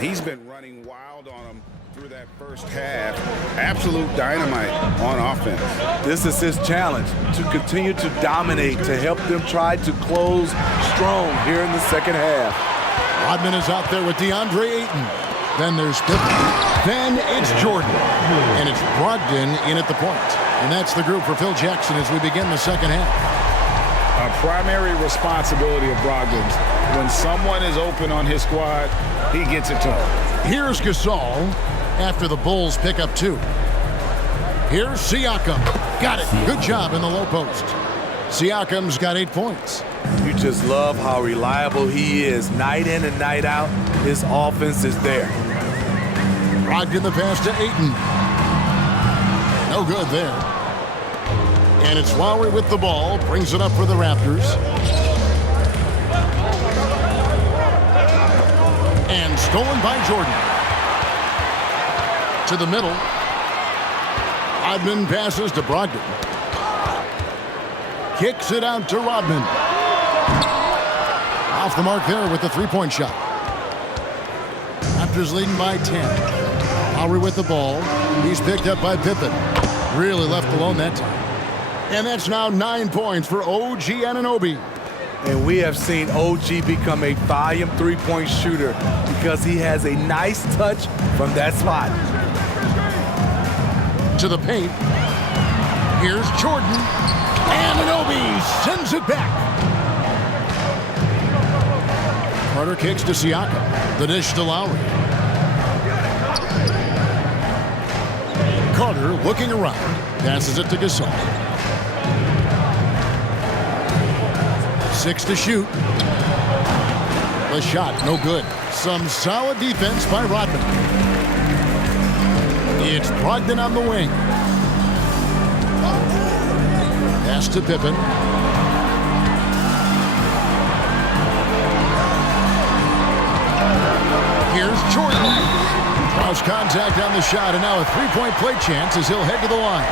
and he's been running wild on them through that first half. Absolute dynamite on offense. This is his challenge, to continue to dominate, to help them try to close strong here in the second half. Rodman is out there with DeAndre Ayton. Then there's Pippen. Then it's Jordan. And it's Brogdon in at the point. And that's the group for Phil Jackson as we begin the second half. A primary responsibility of Brogdon's. When someone is open on his squad, he gets it to him. Here's Gasol after the Bulls pick up 2. Here's Siakam. Got it. Good job in the low post. Siakam's got 8 points. You just love how reliable he is. Night in and night out, his offense is there. Brogdon the pass to Ayton. No good there. And it's Lowry with the ball. Brings it up for the Raptors. And stolen by Jordan. To the middle. Rodman passes to Brogdon. Kicks it out to Rodman. Off the mark there with the three-point shot. Raptors leading by 10. Lowry with the ball. He's picked up by Pippen. Really left alone that time. And that's now 9 points for OG Anunoby. And we have seen OG become a volume three-point shooter because he has a nice touch from that spot. To the paint. Here's Jordan. Anunoby sends it back. Carter kicks to Siakam. The dish to Lowry. Carter looking around. Passes it to Gasol. 6 to shoot. The shot, no good. Some solid defense by Rodman. It's Brogdon on the wing. Pass to Pippen. Here's Jordan. Draws contact on the shot, and now a three-point play chance as he'll head to the line.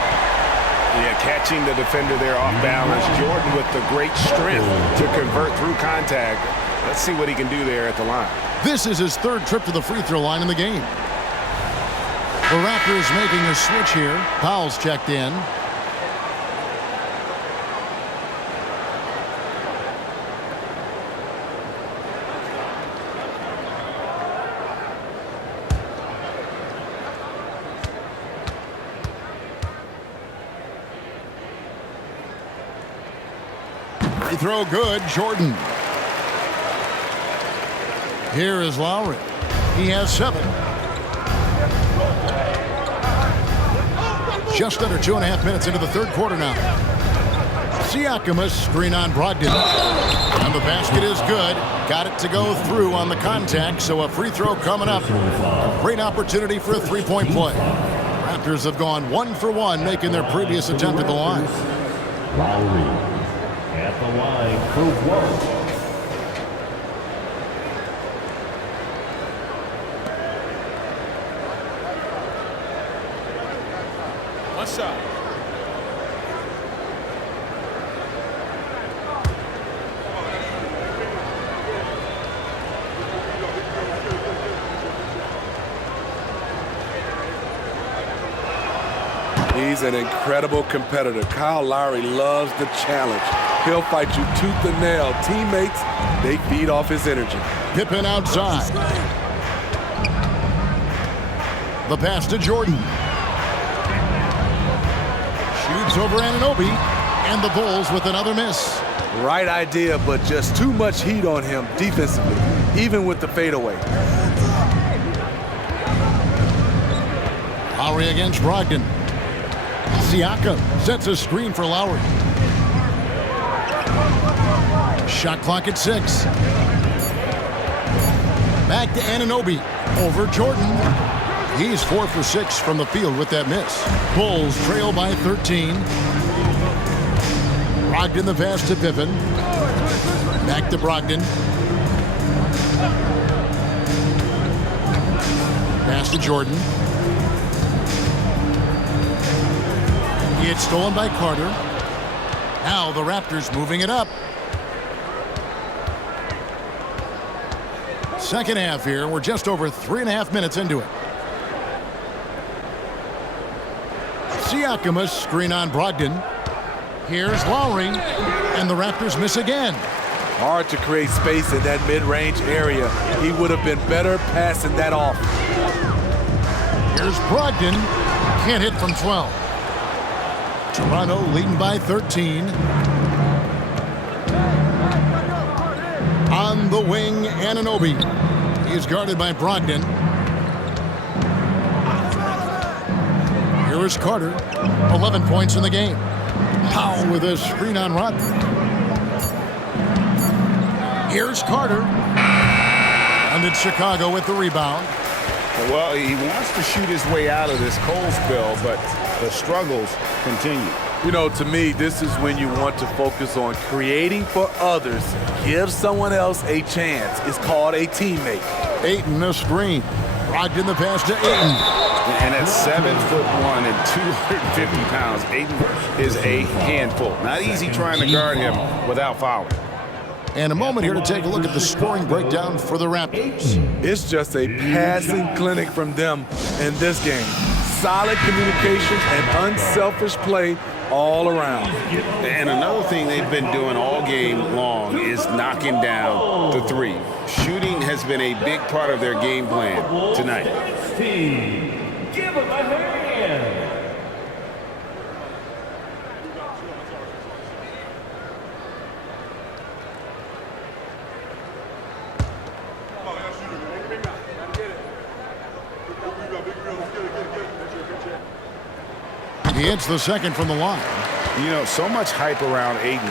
Yeah, catching the defender there off balance. Jordan with the great strength to convert through contact. Let's see what he can do there at the line. This is his 3rd trip to the free throw line in the game. The Raptors making a switch here. Powell's checked in. Free throw good, Jordan. Here is Lowry. He has 7. Just under 2.5 minutes into the 3rd quarter now. Siakam, a screen on Brogdon. And the basket is good. Got it to go through on the contact, so a free throw coming up. A great opportunity for a three-point play. Raptors have gone 1 for 1, making their previous attempt at the line. Lowry at the line for 1. Shot. He's an incredible competitor. Kyle Lowry loves the challenge. He'll fight you tooth and nail. Teammates, they feed off his energy. Pippen outside. The pass to Jordan. Shoots over Anunoby, and the Bulls with another miss. Right idea, but just too much heat on him defensively, even with the fadeaway. Lowry against Brogdon. Siakam sets a screen for Lowry. Shot clock at 6. Back to Anunoby. Over Jordan. He's 4 for 6 from the field with that miss. Bulls trail by 13. Brogdon the pass to Pippen. Back to Brogdon. Pass to Jordan. It's stolen by Carter. Now the Raptors moving it up. second half here. We're just over 3.5 minutes into it. Siakam, screen on Brogdon. Here's Lowry, and the Raptors miss again. Hard to create space in that mid-range area. He would have been better passing that off. Here's Brogdon. Can't hit from 12. Toronto leading by 13. On the wing, Anunoby. He's guarded by Brogdon. Here is Carter. 11 points in the game. Powell with a screen on Rodman. Here's Carter. And it's Chicago with the rebound. Well, he wants to shoot his way out of this cold spell, but the struggles continue. You know, to me, this is when you want to focus on creating for others. Give someone else a chance. It's called a teammate. Ayton, a screen. Brogdon the pass to Ayton. And at 7'1" and 250 pounds, Ayton is a handful. Not easy trying to guard him without fouling. And a moment here to take a look at the scoring breakdown for the Raptors. It's just a passing clinic from them in this game. Solid communication and unselfish play all around. And another thing they've been doing all game long is knocking down the three. Shooting has been a big part of their game plan tonight. Give him a hand. He hits the second from the line. You know, so much hype around Ayton.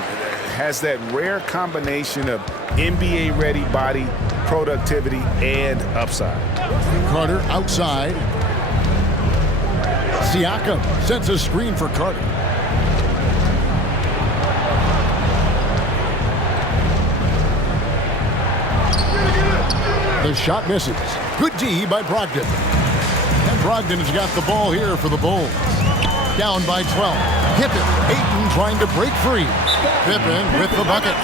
Has that rare combination of NBA-ready body, productivity, and upside. Carter outside. Siakam sets a screen for Carter. The shot misses. Good D by Brogdon. And Brogdon has got the ball here for the Bulls. Down by 12. Pippen. Ayton trying to break free. Pippen with the bucket.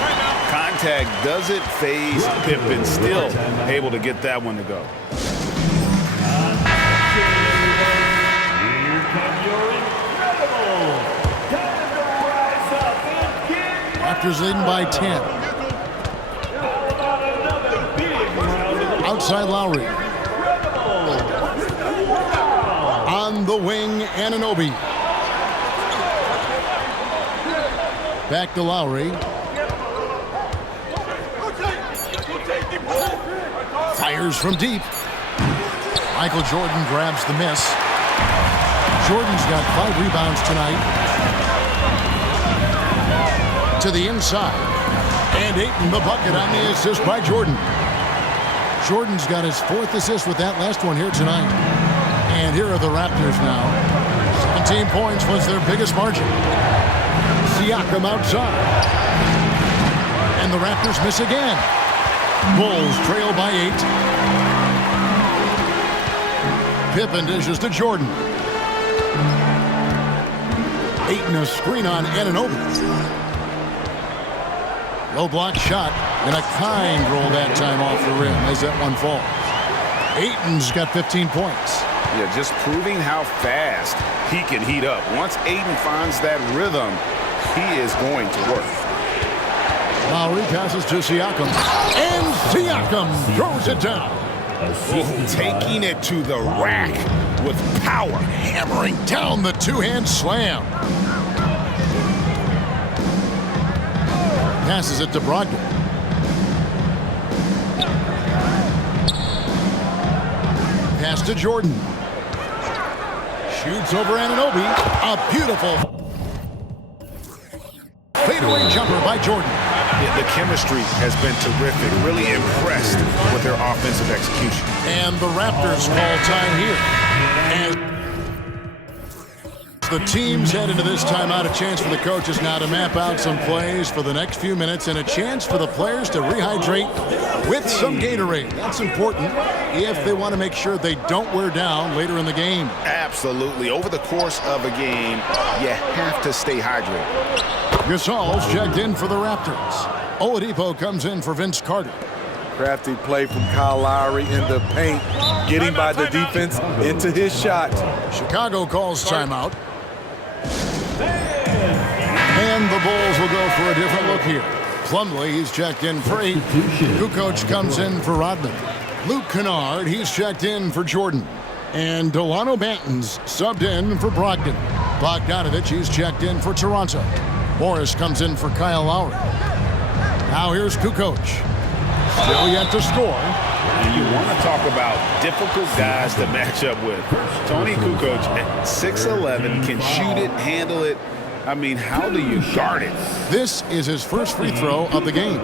Contact doesn't phase Pippen. Still able to get that one to go. Raptors leading by 10. Outside Lowry. On the wing, Anunoby. Back to Lowry. Fires from deep. Michael Jordan grabs the miss. Jordan's got 5 rebounds tonight. To the inside. And Ayton the bucket on the assist by Jordan. Jordan's got his 4th assist with that last one here tonight. And here are the Raptors now. 17 points was their biggest margin. Siakam outside. And the Raptors miss again. Bulls trail by 8. Pippen dishes to Jordan. Ayton a screen on Anunoby. Low block shot, and a kind roll that time off the rim as that one falls. Ayton's got 15 points. Yeah, just proving how fast he can heat up. Once Ayton finds that rhythm, he is going to work. Lowry passes to Siakam, and Siakam throws it down. Taking it to the rack with power. Hammering down the two-hand slam. Passes it to Brogdon. Pass to Jordan. Shoots over Anunoby. A beautiful fadeaway jumper by Jordan. Yeah, the chemistry has been terrific. Really impressed with their offensive execution. And the Raptors call time here. And the teams head into this timeout. A chance for the coaches now to map out some plays for the next few minutes and a chance for the players to rehydrate with some Gatorade. That's important if they want to make sure they don't wear down later in the game. Absolutely. Over the course of a game, you have to stay hydrated. Gasol's checked in for the Raptors. Oladipo comes in for Vince Carter. Crafty play from Kyle Lowry in the paint, getting by the defense into his shot. Chicago calls timeout. And the Bulls will go for a different look here. Plumlee, he's checked in for 8. Kukoc comes in for Rodman. Luke Kennard, he's checked in for Jordan. And Delano Banton's subbed in for Brogdon. Bogdanovic, he's checked in for Toronto. Morris comes in for Kyle Lowry. Now here's Kukoc. Still yet to score. And you want to talk about difficult guys to match up with. Tony Kukoc at 6'11", can shoot it, handle it. I mean, how do you guard it? This is his first free throw of the game.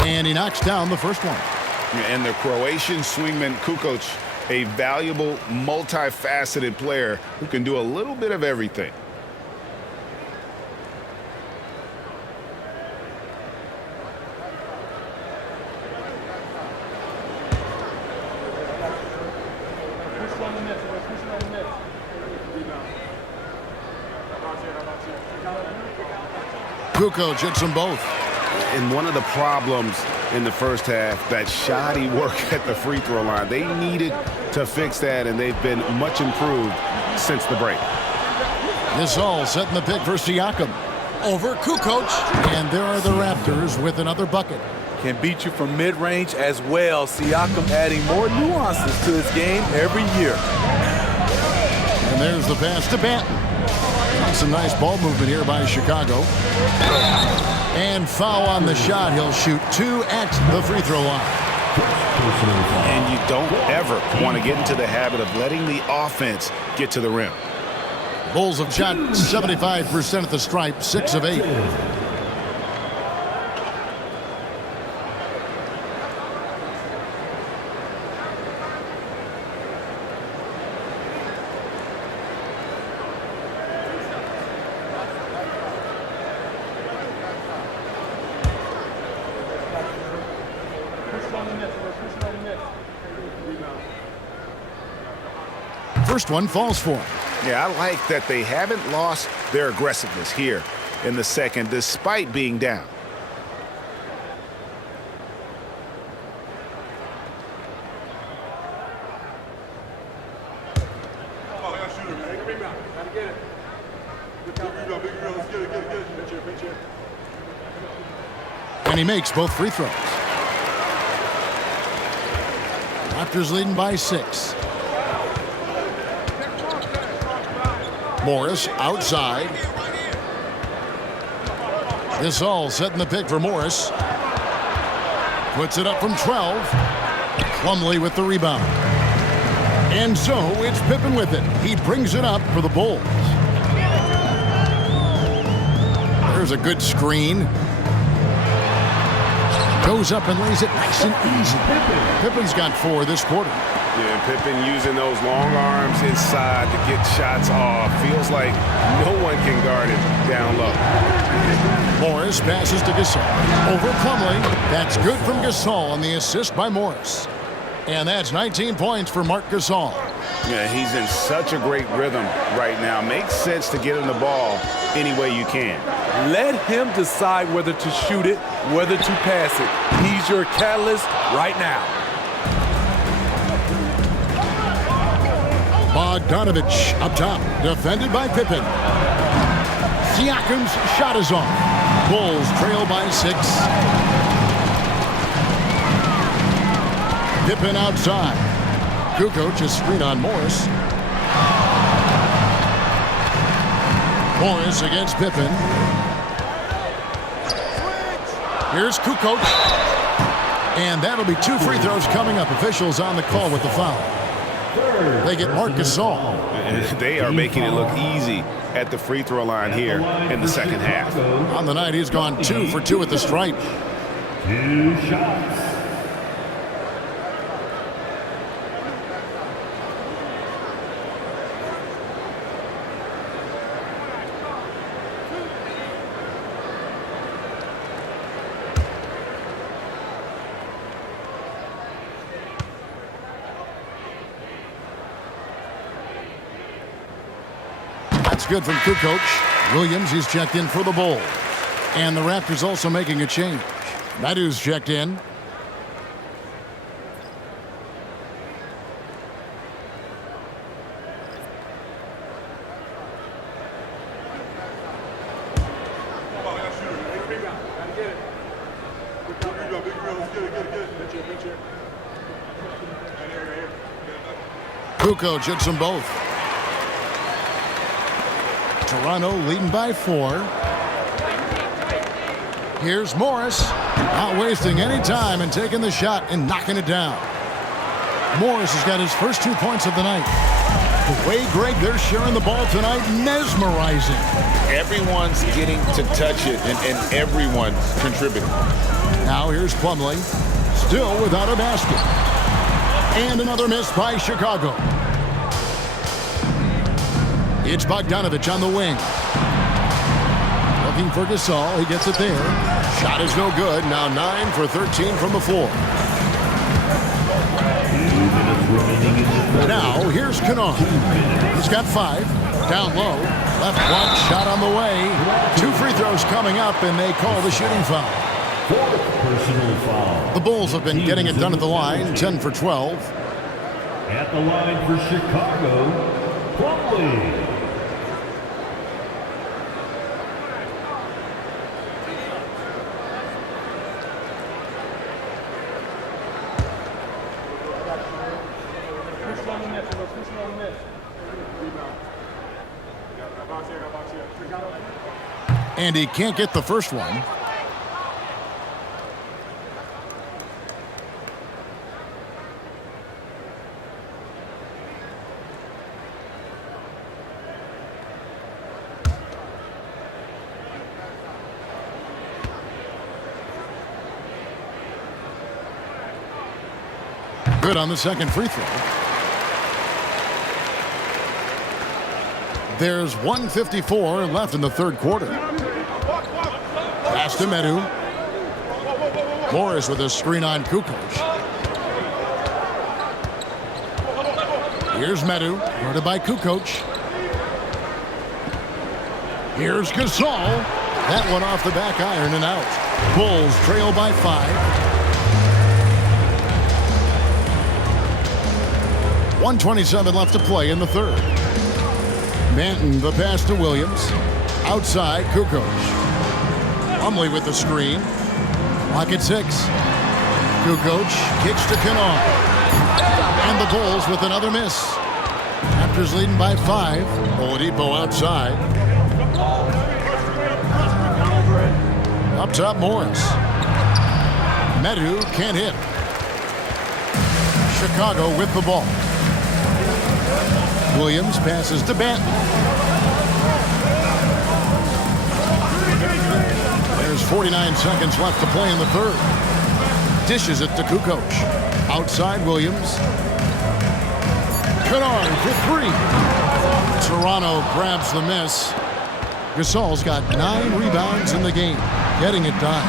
And he knocks down the first one. And the Croatian swingman Kukoc, a valuable, multifaceted player who can do a little bit of everything. Kukoc hits them both. And one of the problems in the first half, that shoddy work at the free throw line. They needed to fix that, and they've been much improved since the break. Gasol setting the pick for Siakam. Over Kukoc. And there are the Raptors with another bucket. Can beat you from mid-range as well. Siakam adding more nuances to his game every year. And there's the pass to Banton. Some nice ball movement here by Chicago. And foul on the shot. He'll shoot 2 at the free throw line. And you don't ever want to get into the habit of letting the offense get to the rim. Bulls have shot 75% at the stripe, 6 of 8. First one falls for him. Yeah, I like that they haven't lost their aggressiveness here in the second, despite being down. And he makes both free throws. Raptors leading by 6. Morris outside. Gasol setting the pick for Morris. Puts it up from 12. Plumlee with the rebound. And so it's Pippen with it. He brings it up for the Bulls. There's a good screen. Goes up and lays it nice and easy. Pippen's got 4 this quarter. Yeah, Pippen using those long arms inside to get shots off. Feels like no one can guard him down low. Morris passes to Gasol. Over Plumlee. That's good from Gasol on the assist by Morris. And that's 19 points for Marc Gasol. Yeah, he's in such a great rhythm right now. Makes sense to get him the ball any way you can. Let him decide whether to shoot it, whether to pass it. He's your catalyst right now. Bogdanovic up top, defended by Pippen. Siakam's shot is off. Bulls trail by 6. Pippen outside. Kukoc is screen on Morris. Morris against Pippen. Here's Kukoc. And that'll be 2 free throws coming up. Officials on the call with the foul. They get Marc Gasol. They are making it look easy at the free throw line here in the second half. On the night, he's gone 2 for 2 at the stripe. 2 shots. good from Kukoc. Williams, he's checked in for the Bulls. And the Raptors also making a change. Medu's checked in. Kukoc hits them both. Toronto leading by 4. Here's Morris. Not wasting any time and taking the shot and knocking it down. Morris has got his first 2 points of the night. The way, Greg, they're sharing the ball tonight, mesmerizing. Everyone's getting to touch it, and everyone's contributing. Now here's Plumlee, still without a basket. And another miss by Chicago. It's Bogdanovich on the wing. Looking for Gasol. He gets it there. Shot is no good. Now 9 for 13 from the floor. Now here's Kennard. He's got 5. Down low. Left block shot on the way. 2 free throws coming up, and they call the shooting foul. Personal foul. The Bulls have been getting it done at the line. 10 for 12. At the line for Chicago, Plumlee. And he can't get the first one. Good on the second free throw. There's 1:54 left in the third quarter. Pass to Medu. Morris with a screen on Kukoc. Here's Medu, guarded by Kukoc. Here's Gasol. That one off the back iron and out. Bulls trail by 5. 1:27 left to play in the third. Manton, the pass to Williams. Outside, Kukoc. Plumlee with the screen. Clock at 6. Kukoc kicks to Kennard. And the Bulls with another miss. Raptors leading by 5. Oladipo outside. Up top, Morris. Medu can't hit. Chicago with the ball. Williams passes to Banton. There's 49 seconds left to play in the third. Dishes it to Kukoc. Outside Williams. Kennard for 3. Toronto grabs the miss. Gasol's got 9 rebounds in the game. Getting it done.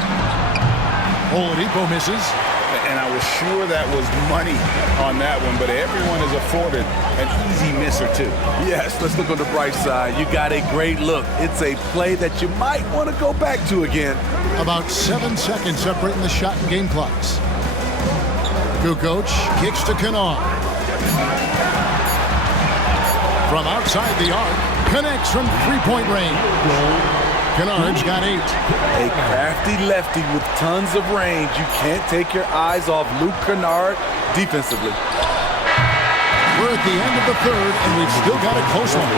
Oladipo misses. And I was sure that was money on that one, but everyone is afforded an easy miss or 2. Yes, let's look on the bright side. You got a great look. It's a play that you might want to go back to again. About 7 seconds separating the shot and game clocks. Kukoc kicks to Kennard. From outside the arc, connects from three-point range. Kennard's got 8. A crafty lefty with tons of range. You can't take your eyes off Luke Kennard defensively. We're at the end of the third, and we've still got a close one.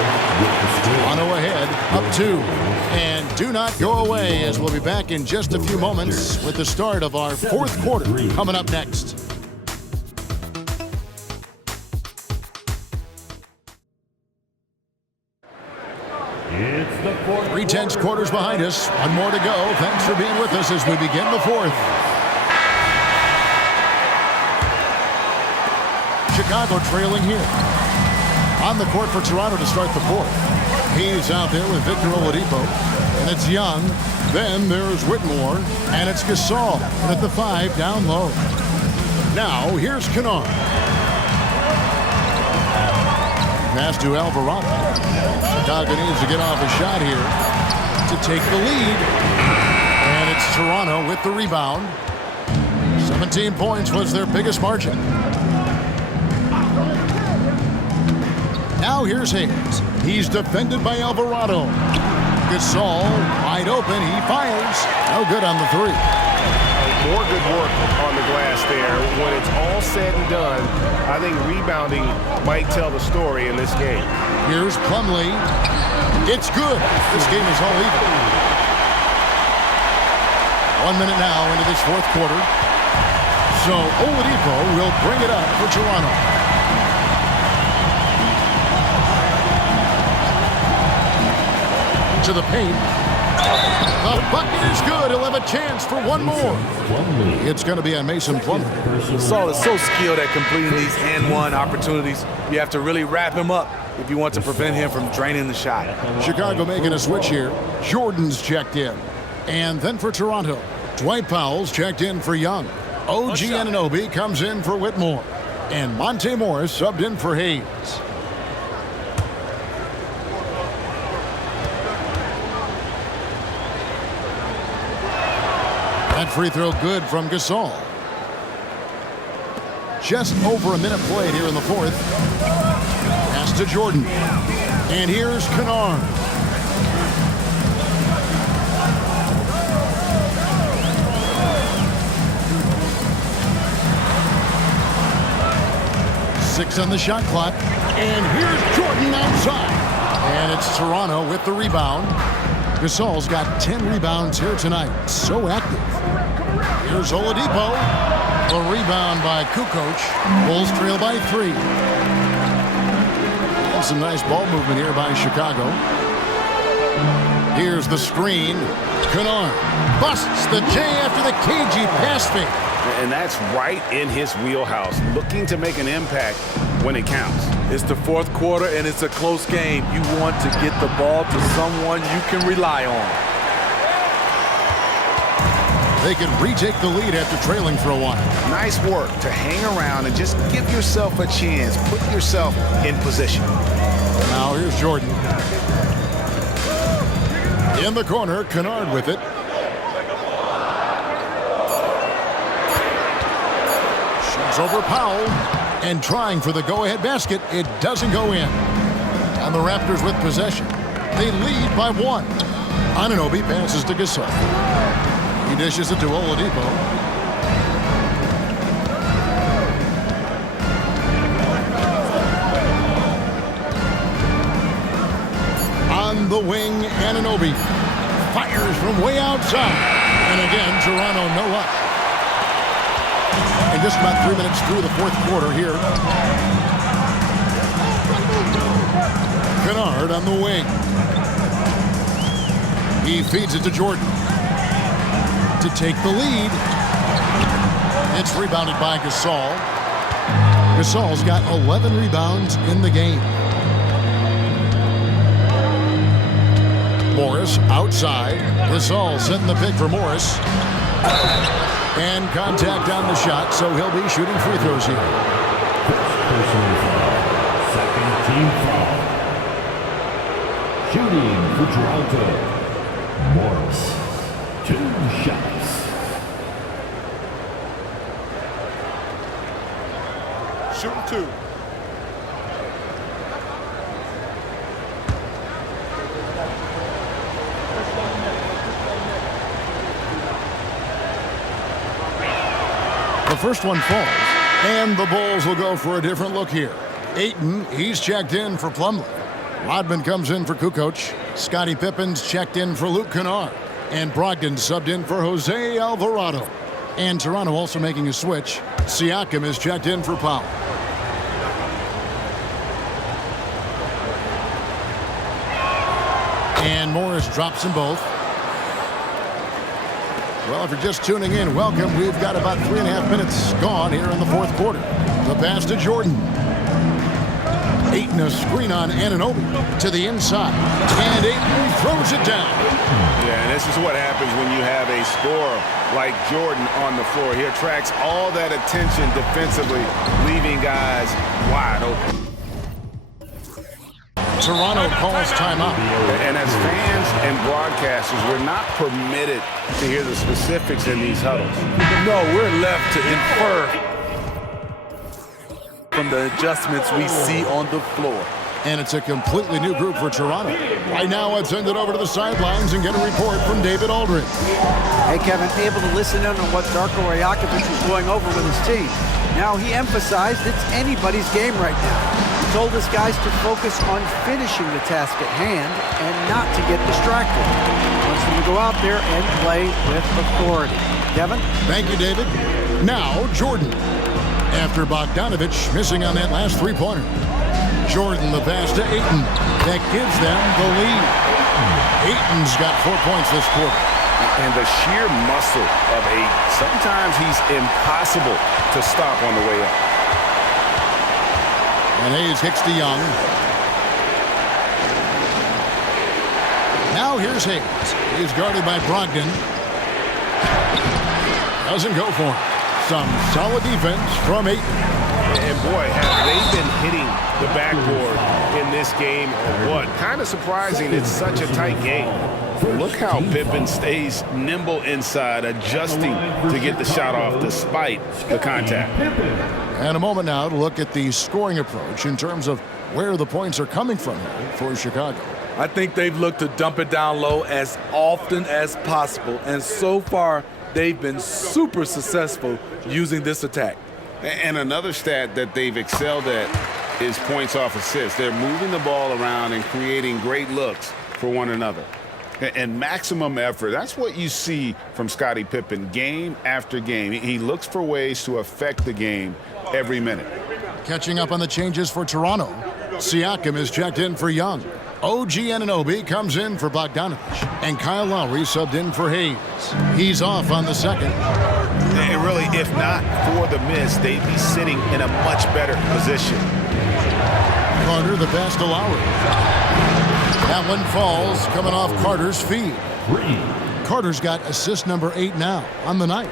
Toronto ahead, up 2. And do not go away, as we'll be back in just a few moments with the start of our fourth quarter coming up next. 3 tense quarters behind us. One more to go. Thanks for being with us as we begin the fourth. Chicago trailing here. On the court for Toronto to start the fourth. He's out there with Victor Oladipo. And it's Young. Then there's Whitmore. And it's Gasol. And at the 5, down low. Now, here's Kennard. pass to Alvarado. Chicago needs to get off a shot here to take the lead. And it's Toronto with the rebound. 17 points was their biggest margin. Now here's Hayes. He's defended by Alvarado. Gasol wide open. He fires. No good on the three. More good work on the glass there. When it's all said and done, I think rebounding might tell the story in this game. Here's Plumlee. It's good. This game is all even. 1 minute now into this fourth quarter. So Oladipo will bring it up for Toronto. To the paint. The bucket is good. He'll have a chance for one more. It's going to be on Mason Plumlee. Saul is so skilled at completing these and-one opportunities. You have to really wrap him up if you want to prevent him from draining the shot. Chicago making a switch here. Jordan's checked in. And then for Toronto, Dwight Powell's checked in for Young. OG Anunoby comes in for Whitmore. And Monte Morris subbed in for Hayes. That free throw good from Gasol. Just over a minute played here in the fourth. Pass to Jordan. And here's Kennard. Six on the shot clock. And here's Jordan outside. And it's Toronto with the rebound. Gasol's got 10 rebounds here tonight. So active. Here's Oladipo. A rebound by Kukoc. Bulls trail by 3. And some nice ball movement here by Chicago. Here's the screen. Kennard busts the J after the cagey pass fake. And that's right in his wheelhouse, looking to make an impact when it counts. It's the fourth quarter, and it's a close game. You want to get the ball to someone you can rely on. They can retake the lead after trailing for a while. Nice work to hang around and just give yourself a chance. Put yourself in position. Now here's Jordan. In the corner, Kennard with it. Shoots over Powell. And trying for the go-ahead basket. It doesn't go in. And the Raptors with possession. They lead by 1. Anunoby passes to Gasol. He dishes it to Oladipo. On the wing, Anunoby fires from way outside. And again, Toronto no luck. And just about 3 minutes through the fourth quarter here. Kennard on the wing. He feeds it to Jordan to take the lead. It's rebounded by Gasol. Gasol's got 11 rebounds in the game. Morris outside. Gasol setting the pick for Morris. And contact on the shot, so he'll be shooting free throws here. Personal foul. Second team foul. Shooting for Toronto. Morris. 2 shots. Shooting 2. The first one falls, and the Bulls will go for a different look here. Ayton, he's checked in for Plumlee. Rodman comes in for Kukoc. Scottie Pippen's checked in for Luke Kennard. And Brogdon subbed in for Jose Alvarado. And Toronto also making a switch. Siakam is checked in for Powell. And Morris drops them both. Well, if you're just tuning in, welcome. We've got about 3.5 minutes gone here in the fourth quarter. The pass to Jordan. Ayton a screen on Anunoby to the inside. And Ayton throws it down. Yeah, and this is what happens when you have a scorer like Jordan on the floor. He attracts all that attention defensively, leaving guys wide open. Toronto calls timeout. And as fans and broadcasters, we're not permitted to hear the specifics in these huddles. No, we're left to infer from the adjustments we see on the floor. And it's a completely new group for Toronto. Right now, let's send it over to the sidelines and get a report from David Aldridge. Hey, Kevin, able to listen in on what Darko Rajakovic was going over with his team. Now, he emphasized it's anybody's game right now. He told his guys to focus on finishing the task at hand and not to get distracted. He wants them to go out there and play with authority. Kevin? Thank you, David. Now, Jordan. After Bogdanovich missing on that last three-pointer. Jordan, the pass to Ayton. That gives them the lead. Ayton's got 4 points this quarter. And the sheer muscle of Ayton. Sometimes he's impossible to stop on the way up. And Hayes kicks to Young. Now here's Hayes. He's guarded by Brogdon. Doesn't go for him. Some solid defense from Ayton. And boy, have they been hitting the backboard in this game or what? Kind of surprising it's such a tight game. Look how Pippen stays nimble inside, adjusting to get the shot off despite the contact. And a moment now to look at the scoring approach in terms of where the points are coming from for Chicago. I think they've looked to dump it down low as often as possible, and so far they've been super successful using this attack. And another stat that they've excelled at is points off assists. They're moving the ball around and creating great looks for one another. And maximum effort, that's what you see from Scottie Pippen game after game. He looks for ways to affect the game every minute. Catching up on the changes for Toronto. Siakam is checked in for Young. OG Anunoby comes in for Bogdanovich. And Kyle Lowry subbed in for Hayes. He's off on the second. And really, if not for the miss, they'd be sitting in a much better position. Carter, the pass to Lowry. That one falls, coming off Carter's feed. Carter's got assist number 8 now on the night.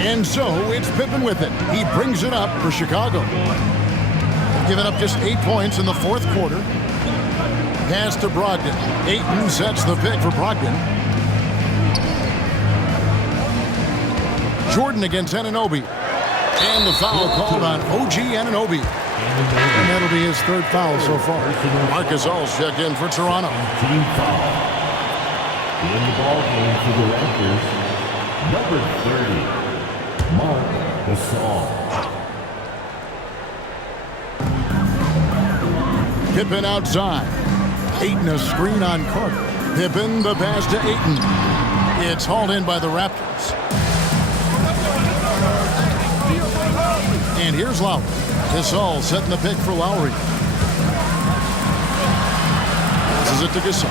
And so it's Pippen with it. He brings it up for Chicago. They've given up just 8 points in the fourth quarter. Pass to Brogdon. Ayton sets the pick for Brogdon. Jordan against Anunoby. And the foul called on OG Anunoby. And that'll be his third foul so far. Marcus All's checked in for Toronto. Team foul. In the ball game for the Raptors, number 30, Marc Gasol. Pippen outside. Ayton a screen on Carter. Pippen the pass to Ayton. It's hauled in by the Raptors. And here's Lowry. Gasol setting the pick for Lowry. This is it to Gasol.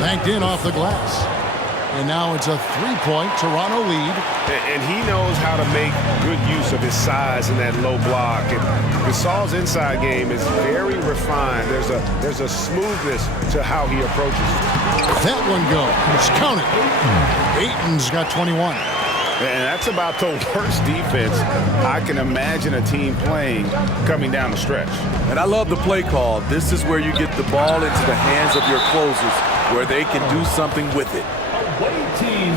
Banked in off the glass. And now it's a 3-point Toronto lead. And he knows how to make good use of his size in that low block. And Gasol's inside game is very refined. There's a smoothness to how he approaches. That one goes. Count it. Ayton's got 21. And that's about the worst defense I can imagine a team playing coming down the stretch. And I love the play call. This is where you get the ball into the hands of your closers where they can do something with it.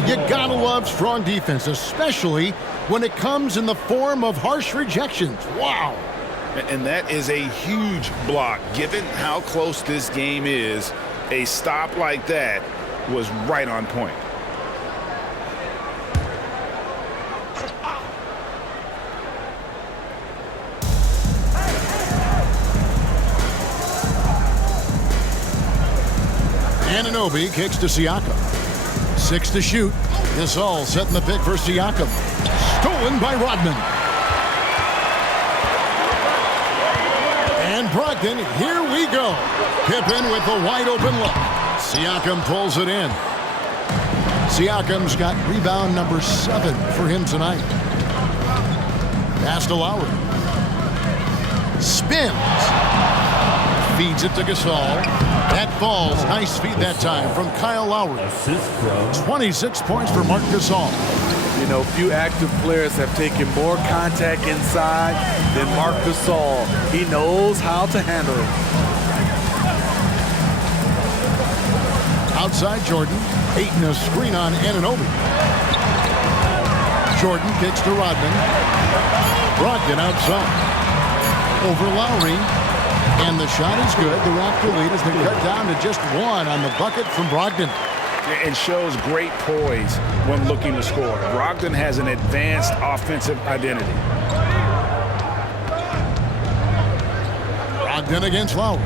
You gotta love strong defense, especially when it comes in the form of harsh rejections. Wow. And that is a huge block. Given how close this game is, a stop like that was right on point. Anunoby kicks to Siakam. 6 to shoot. Gasol setting the pick for Siakam. Stolen by Rodman. And Brogdon, here we go. Pippen with a wide open look. Siakam pulls it in. Siakam's got rebound number 7 for him tonight. Pass to Lowry. Spins. Feeds it to Gasol. That falls. Nice feed that time from Kyle Lowry. 26 points for Marc Gasol. You know, few active players have taken more contact inside than Marc Gasol. He knows how to handle it. Outside Jordan. Ayton a screen on Anunoby. Jordan kicks to Rodman. Brogdon outside. Over Lowry. And the shot is good. The Raptor lead has been cut down to just one on the bucket from Brogdon. And shows great poise when looking to score. Brogdon has an advanced offensive identity. Brogdon against Lowry.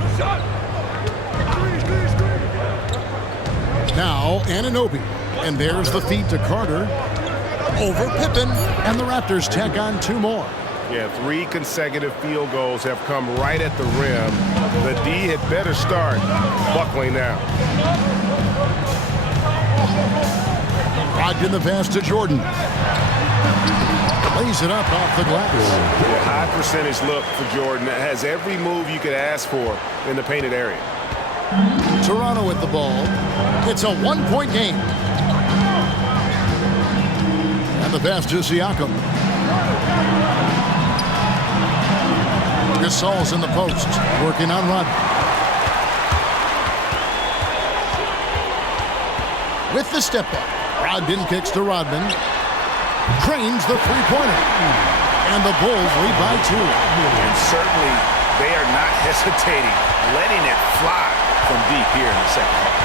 Now Anunoby. And there's the feed to Carter. Over Pippen. And the Raptors tack on two more. Yeah, 3 consecutive field goals have come right at the rim. The D had better start buckling now. Brogdon the pass to Jordan. Lays it up off the glass. A high percentage look for Jordan. That has every move you could ask for in the painted area. Toronto with the ball. It's a one-point game. And the pass to Siakam. Gasol's in the post, working on Rodman. With the step back, Brogdon kicks to Rodman. Trains the three-pointer. And the Bulls lead by 2. And certainly they are not hesitating, letting it fly from deep here in the second half.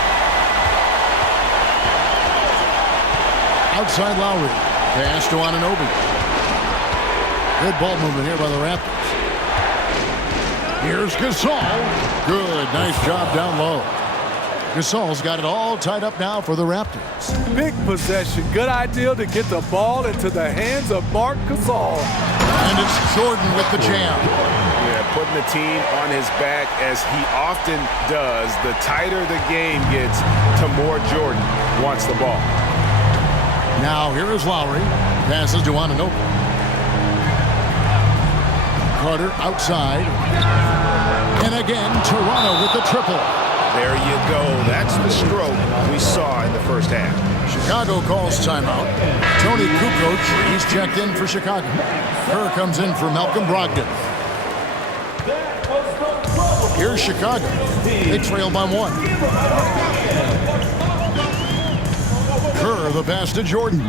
Outside Lowry. Pass to Anunoby. Good ball movement here by the Raptors. Here's Gasol. Good, nice job down low. Gasol's got it all tied up now for the Raptors. Big possession. Good idea to get the ball into the hands of Marc Gasol. And it's Jordan with the jam. Yeah, putting the team on his back as he often does. The tighter the game gets, the more Jordan wants the ball. Now here is Lowry. Passes to Anunoby. Carter outside. And again, Toronto with the triple. There you go. That's the stroke we saw in the first half. Chicago calls timeout. Tony Kukoc, he's checked in for Chicago. Kerr comes in for Malcolm Brogdon. Here's Chicago. They trail by 1. Kerr the pass to Jordan.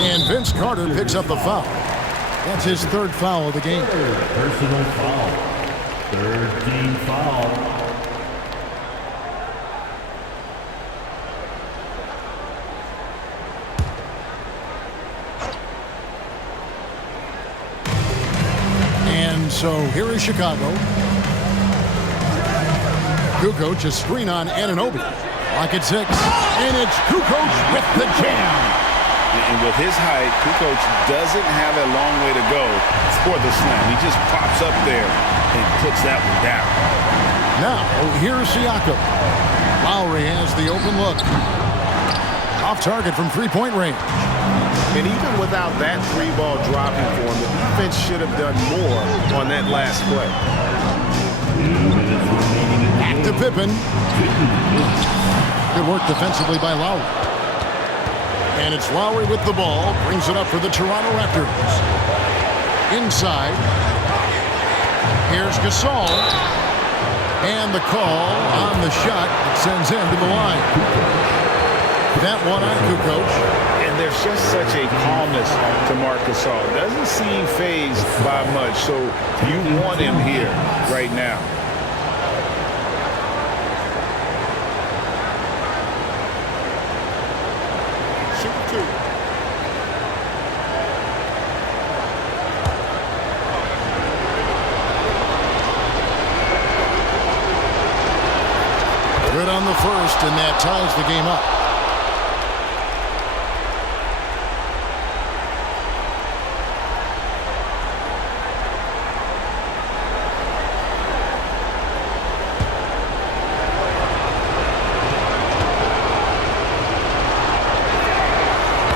And Vince Carter picks up the foul. That's his 3rd foul of the game. Personal foul. 3rd team foul. And so here is Chicago. Kukoc, a screen on Anunoby. Lock at 6. And it's Kukoc with the jam. And with his height, Kukoc doesn't have a long way to go for the slam. He just pops up there and puts that one down. Now, here's Siakam. Lowry has the open look. Off target from three-point range. And even without that 3-ball dropping for him, the defense should have done more on that last play. Back to Pippen. Good work defensively by Lowry. And it's Lowry with the ball. Brings it up for the Toronto Raptors. Inside. Here's Gasol. And the call on the shot that sends him to the line. That one on Kukoc. And there's just such a calmness to Marc Gasol. Doesn't seem fazed by much, so you want him here right now. Good on the first, and that ties the game up.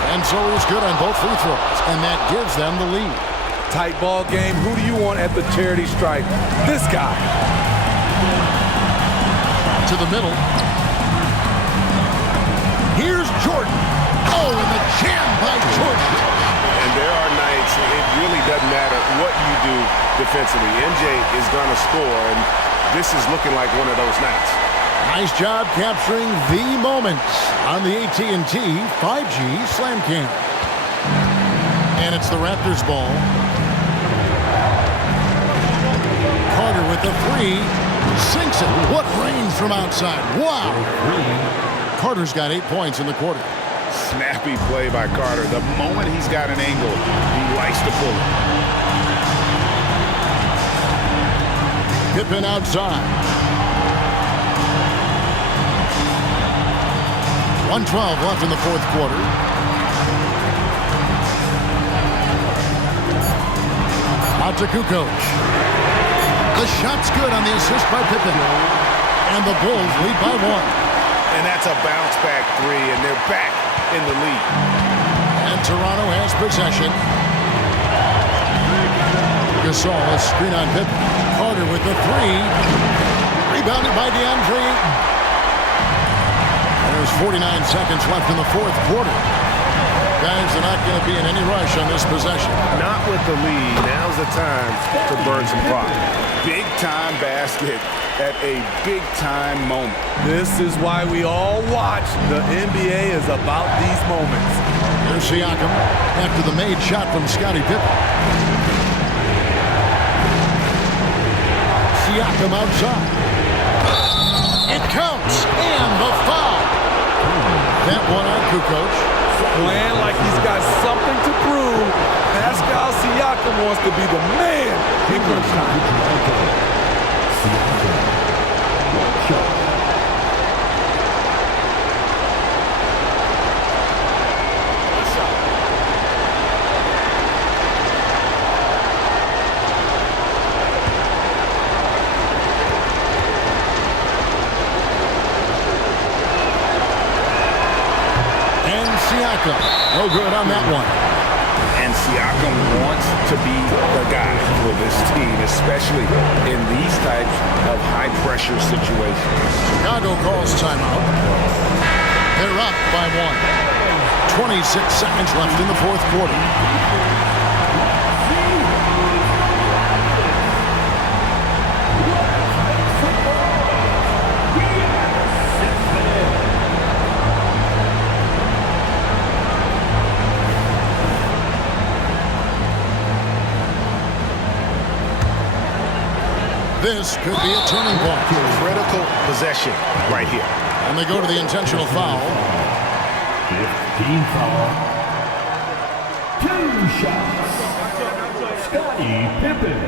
And so he's good on both free throws, and that gives them the lead. Tight ball game. Who do you want at the charity stripe? This guy. To the middle. Here's Jordan. Oh, and the jam by Jordan. And there are nights it really doesn't matter what you do defensively. MJ is going to score, and this is looking like one of those nights. Nice job capturing the moments on the AT&T 5G Slam Cam. And it's the Raptors ball. Carter with the three. Sinks it. What range from outside. Wow. Carter's got 8 points in the quarter. Snappy play by Carter. The moment he's got an angle, he likes to pull it. Pippen outside. 1:12 left in the fourth quarter. Out to Kukoc. The shot's good on the assist by Pippen. And the Bulls lead by 1. And that's a bounce-back three, and they're back in the lead. And Toronto has possession. Gasol, a screen on Pippen. Carter with the three. Rebounded by DeAndre Ayton. There's 49 seconds left in the fourth quarter. Guys are not going to be in any rush on this possession. Not with the lead. Now's the time to burn some clock. Big-time basket at a big-time moment. This is why we all watch. The NBA is about these moments. Here's Siakam after the made shot from Scottie Pippen. Siakam outside. It counts, and the foul. That one on Kukoc. Playing like he's got something to prove. Pascal Siakam wants to be the man in crunch time. Siakam, no good on that one. And Siakam wants to be the guy for this team, especially in these types of high-pressure situations. Chicago calls timeout. They're up by 1. 26 seconds left in the fourth quarter. This could be a turning point. Critical possession right here. And they go to the intentional foul. 15 foul. 2 shots. Scottie Pippen.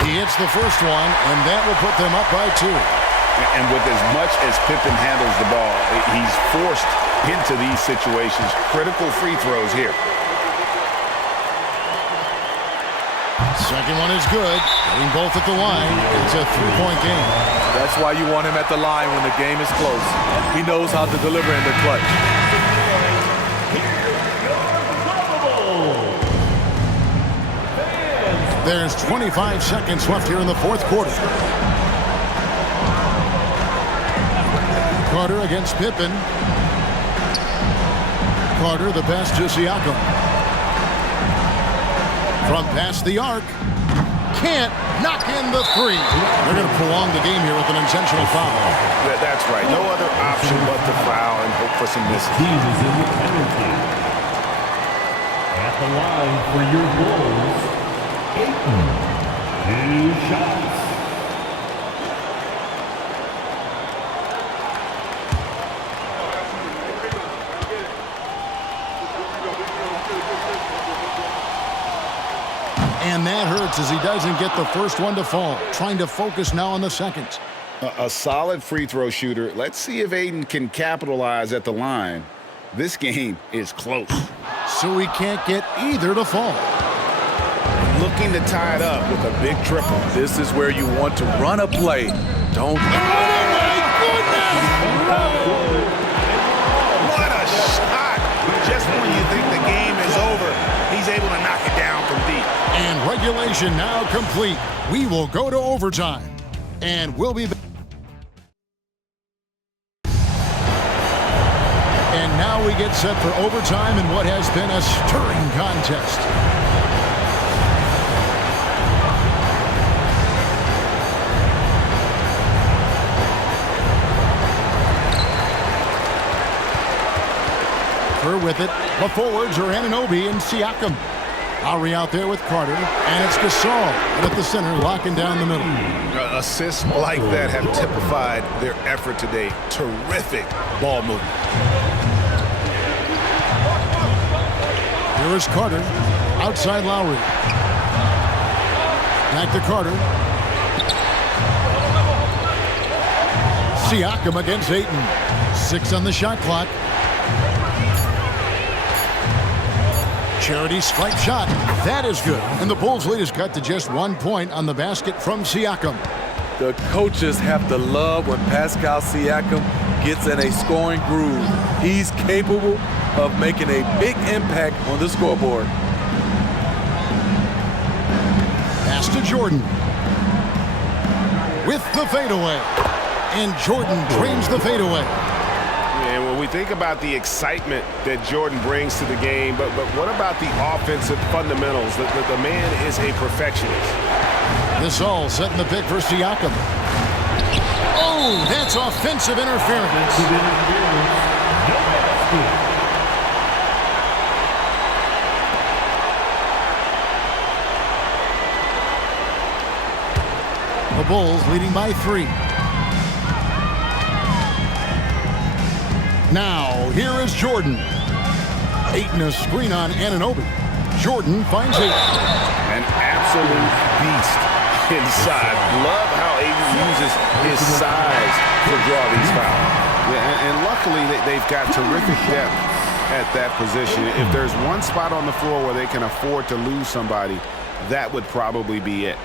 He hits the first one, and that will put them up by 2. And with as much as Pippen handles the ball, he's forced into these situations. Critical free throws here. Second one is good. Getting both at the line. It's a 3-point game. That's why you want him at the line when the game is close. He knows how to deliver in the clutch. There's 25 seconds left here in the fourth quarter. Carter against Pippen. Carter, the pass to Siakam. From past the arc. Can't knock in the three. They're going to prolong the game here with an intentional foul. That's right. No other option but to foul and hope for some misses. Team is in the penalty. At the line for your Bulls, Ayton. 2 shots. And that hurts as he doesn't get the first one to fall. Trying to focus now on the second. A solid free throw shooter. Let's see if Ayton can capitalize at the line. This game is close. So he can't get either to fall. Looking to tie it up with a big triple. This is where you want to run a play. Don't. Oh, my goodness! What a shot! just when you think the game is over, he's able to knock it down from deep. And regulation now complete. We will go to overtime. And we'll be back. And now we get set for overtime in what has been a stirring contest. Kerr with it. The forwards are Anunoby and Siakam. Lowry out there with Carter, and it's Gasol at the center, locking down the middle. Assists like that have typified their effort today. Terrific ball movement. Here is Carter, outside Lowry. Back to Carter. Siakam against Ayton. 6 on the shot clock. Charity stripe shot. That is good. And the Bulls' lead is cut to just 1 point on the basket from Siakam. The coaches have to love when Pascal Siakam gets in a scoring groove. He's capable of making a big impact on the scoreboard. Pass to Jordan. With the fadeaway. And Jordan drains the fadeaway. And when we think about the excitement that Jordan brings to the game, but what about the offensive fundamentals? The man is a perfectionist. This all setting the pick for Siakam. Oh, that's offensive interference. The Bulls leading by 3. Now, here is Jordan. Ayton a screen on Anunoby. Jordan finds Ayton. An absolute beast inside. Love how Ayton uses his size to draw these fouls. Yeah, and luckily they've got terrific depth at that position. If there's one spot on the floor where they can afford to lose somebody, that would probably be it.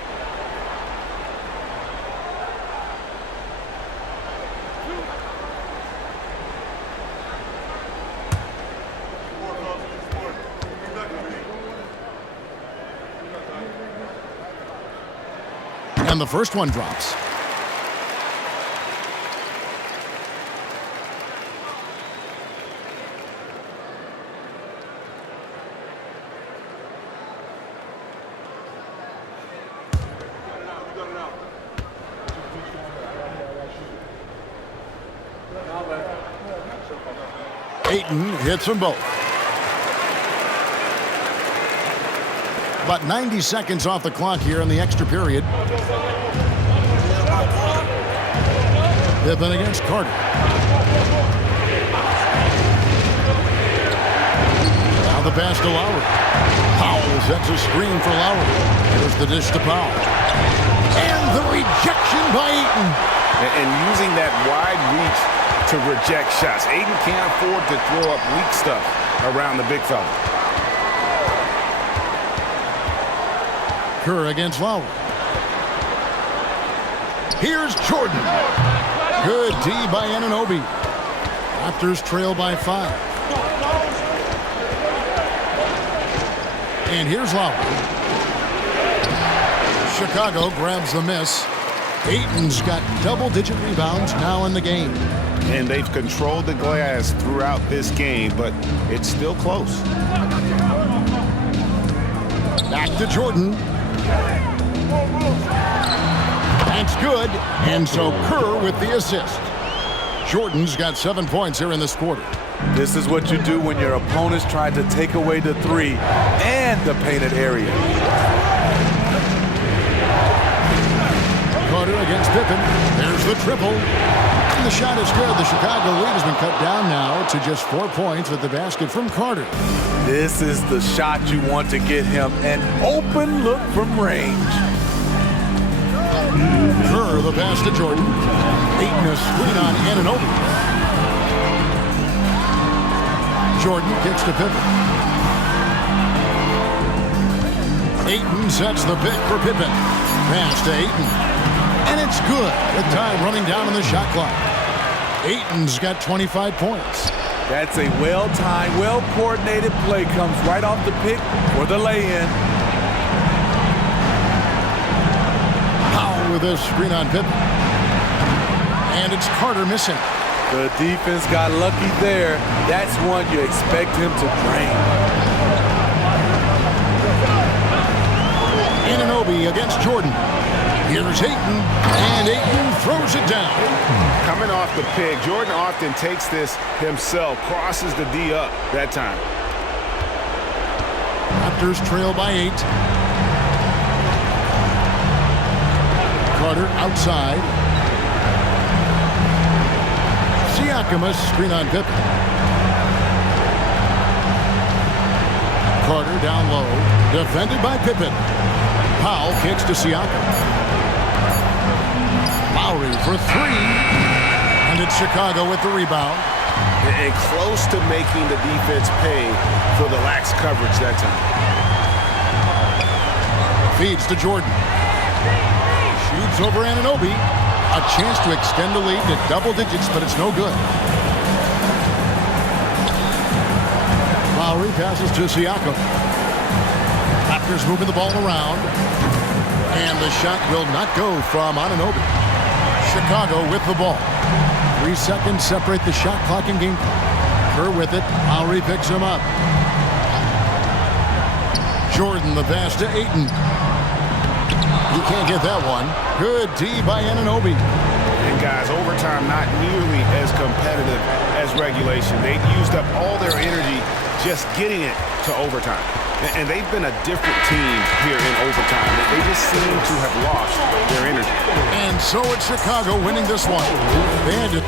And the first one drops. Ayton hits them both. About 90 seconds off the clock here in the extra period. Pippen against Carter. Now the pass to Lowry. Powell sets a screen for Lowry. Here's the dish to Powell. And the rejection by Ayton. And using that wide reach to reject shots. Ayton can't afford to throw up weak stuff around the big fella. Kerr against Lowry. Here's Jordan. Good D by Anunoby. Raptors trail by 5. And here's Lowry. Chicago grabs the miss. Ayton's got double-digit rebounds now in the game. And they've controlled the glass throughout this game, but it's still close. Back to Jordan. That's good. And so Kerr with the assist. Jordan's got 7 points here in this quarter. This is what you do when your opponents try to take away the 3 and the painted area. Carter against Pippen. There's the triple. And the shot is good. The Chicago lead has been cut down now to just 4 points with the basket from Carter. This is the shot you want to get him, an open look from range. Kerr the pass to Jordan. Ayton a screen on Anunoby. Jordan kicks to Pippen. Ayton sets the pick for Pippen. Pass to Ayton. And it's good. The time running down on the shot clock. Ayton's got 25 points. That's a well-timed, well-coordinated play. Comes right off the pick for the lay-in. Powell with a screen on Pippen. And it's Carter missing. The defense got lucky there. That's one you expect him to drain. Anunoby against Jordan. Here's Ayton, and Ayton throws it down. Coming off the pick, Jordan often takes this himself, crosses the D up that time. Raptors trail by 8. Carter outside. Siakam, a screen on Pippen. Carter down low, defended by Pippen. Powell kicks to Siakam. Lowry for 3. And it's Chicago with the rebound. And close to making the defense pay for the lax coverage that time. Feeds to Jordan. Shoots over Anunoby. A chance to extend the lead to double digits, but it's no good. Lowry passes to Siakam. Raptors moving the ball around. And the shot will not go from Anunoby. Chicago with the ball. 3 seconds separate the shot clock and game clock. Kerr with it. Lowry picks him up. Jordan the pass to Ayton. He can't get that one. Good D by Anunoby. And guys, overtime not nearly as competitive as regulation. They used up all their energy just getting it to overtime. And they've been a different team here in overtime. They just seem to have lost their energy. And so it's Chicago winning this one. They had to